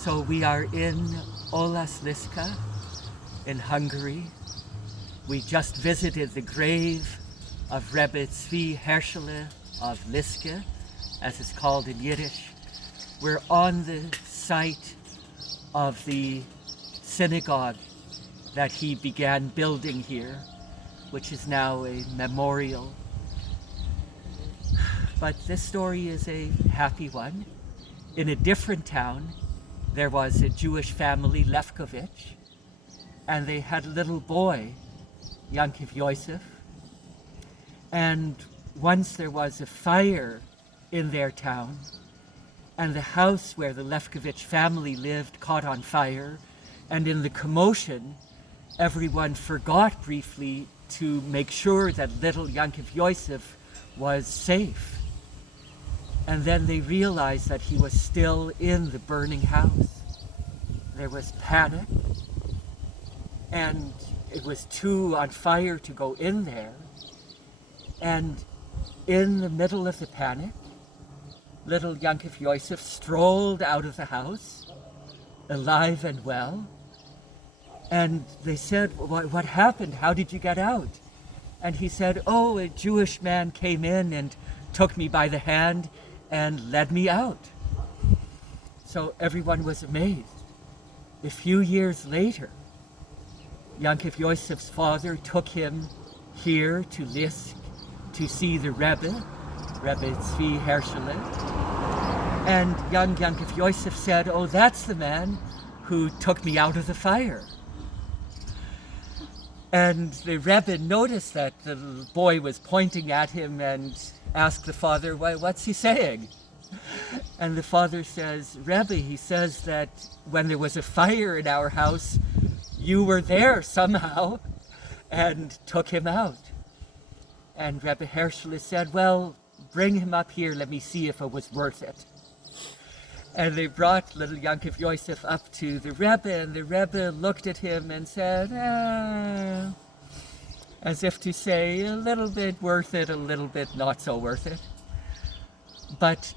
So we are in Olaszliszka in Hungary. We just visited the grave of Rebbe Tsvi Hershele of Liske, as it's called in Yiddish. We're on the site of the synagogue that he began building here, which is now a memorial. But this story is a happy one. In a different town, there was a Jewish family, Lefkovich, and they had a little boy, Yankiv Yosef. And once there was a fire in their town, and the house where the Lefkovich family lived caught on fire, and in the commotion, everyone forgot briefly to make sure that little Yankiv Yosef was safe. And then they realized that he was still in the burning house. There was panic, and it was too on fire to go in there. And in the middle of the panic, little Yankiv Yosef strolled out of the house, alive and well. And they said, what happened? How did you get out? And he said, oh, a Jewish man came in and took me by the hand and led me out. So everyone was amazed. A few years later, Yankiv Yosef's father took him here to Liske to see the Rebbe Tsvi Hershele. And young Yankiv Yosef said, oh, that's the man who took me out of the fire. And the Rebbe noticed that the boy was pointing at him and asked the father, what's he saying? And the father says, Rebbe, he says that when there was a fire in our house, you were there somehow and took him out. And Rebbe Hershele said, well, bring him up here, let me see if it was worth it. And they brought little Yankiv Yosef up to the Rebbe, and the Rebbe looked at him and said, as if to say, a little bit worth it, a little bit not so worth it. But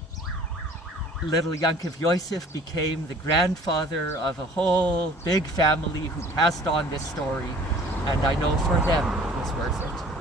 little Yankiv Yosef became the grandfather of a whole big family who passed on this story, and I know for them it was worth it.